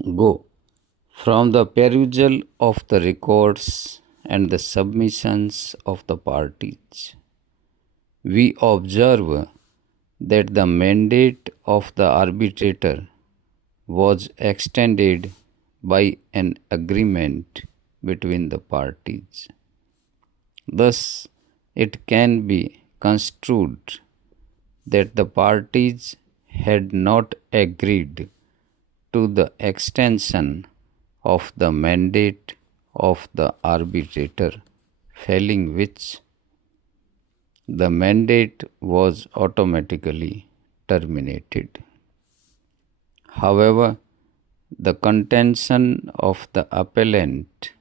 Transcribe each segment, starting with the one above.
Go. From the perusal of the records and the submissions of the parties, we observe that the mandate of the arbitrator was extended by an agreement between the parties. Thus, it can be construed that the parties had not agreed to the extension of the mandate of the arbitrator, failing which the mandate was automatically terminated. However, the contention of the appellant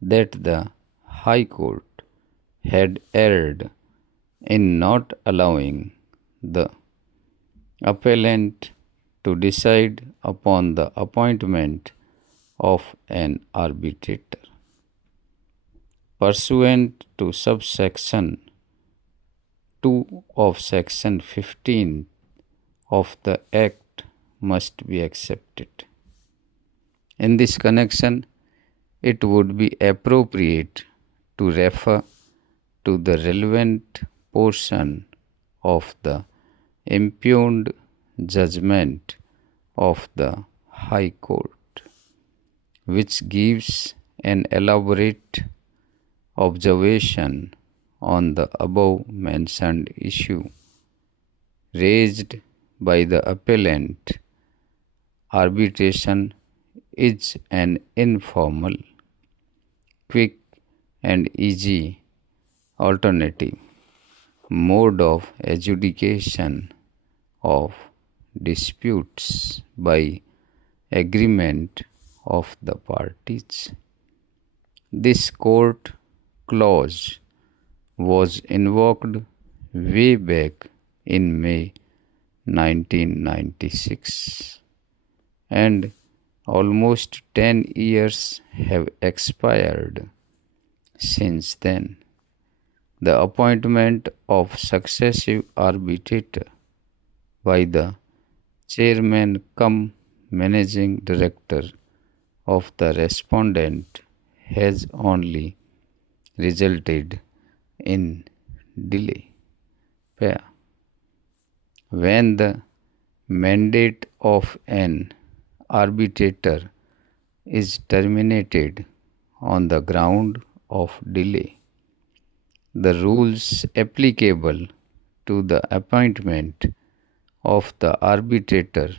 that the High Court had erred in not allowing the appellant to decide upon the appointment of an arbitrator. Pursuant to subsection 2 of section 15 of the Act must be accepted. In this connection, it would be appropriate to refer to the relevant portion of the impugned judgment of the High Court, which gives an elaborate observation on the above mentioned issue raised by the appellant. Arbitration is an informal, quick, and easy alternative mode of adjudication of disputes by agreement of the parties. This court clause was invoked way back in May 1996, and almost 10 years have expired since then. The appointment of successive arbitrator by the chairman cum managing director of the respondent has only resulted in delay. When the mandate of an arbitrator is terminated on the ground of delay, the rules applicable to the appointment of the arbitrator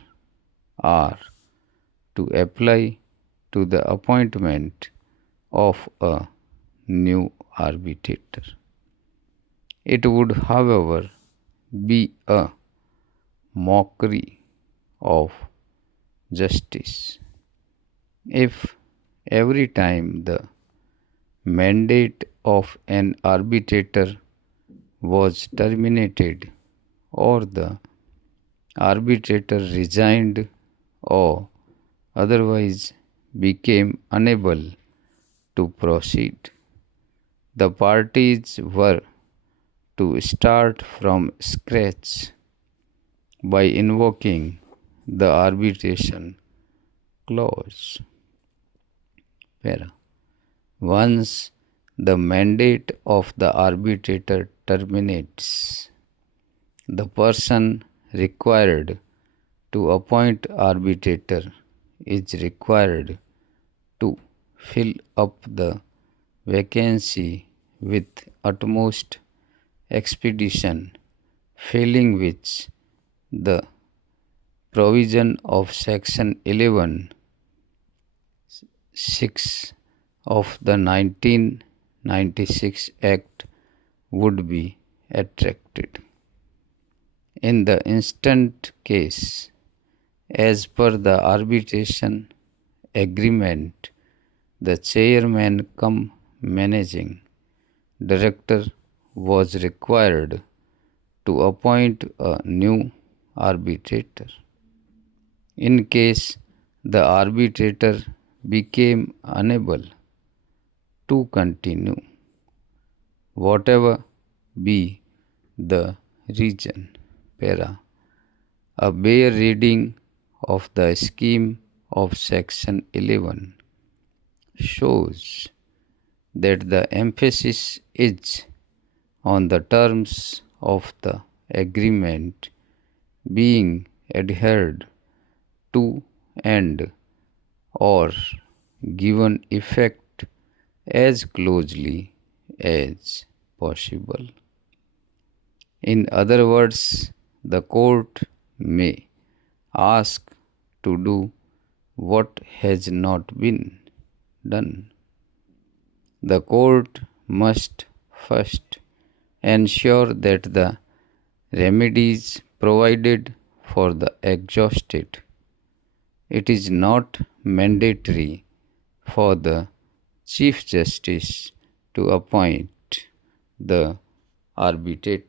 are to apply to the appointment of a new arbitrator. It would, however, be a mockery of justice if every time the mandate of an arbitrator was terminated or the arbitrator resigned or otherwise became unable to proceed, the parties were to start from scratch by invoking the arbitration clause. Once the mandate of the arbitrator terminates, the person required to appoint arbitrator is required to fill up the vacancy with utmost expedition, failing which the provision of section 11(6) of the 1996 Act would be attracted. In the instant case, as per the arbitration agreement, the chairman cum managing director was required to appoint a new arbitrator. In case the arbitrator became unable to continue, whatever be the reason, a bare reading of the scheme of Section 11 shows that the emphasis is on the terms of the agreement being adhered to and or given effect as closely as possible. In other words, the court may ask to do what has not been done. The court must first ensure that the remedies provided for the exhausted. It is not mandatory for the Chief Justice to appoint the arbitrator.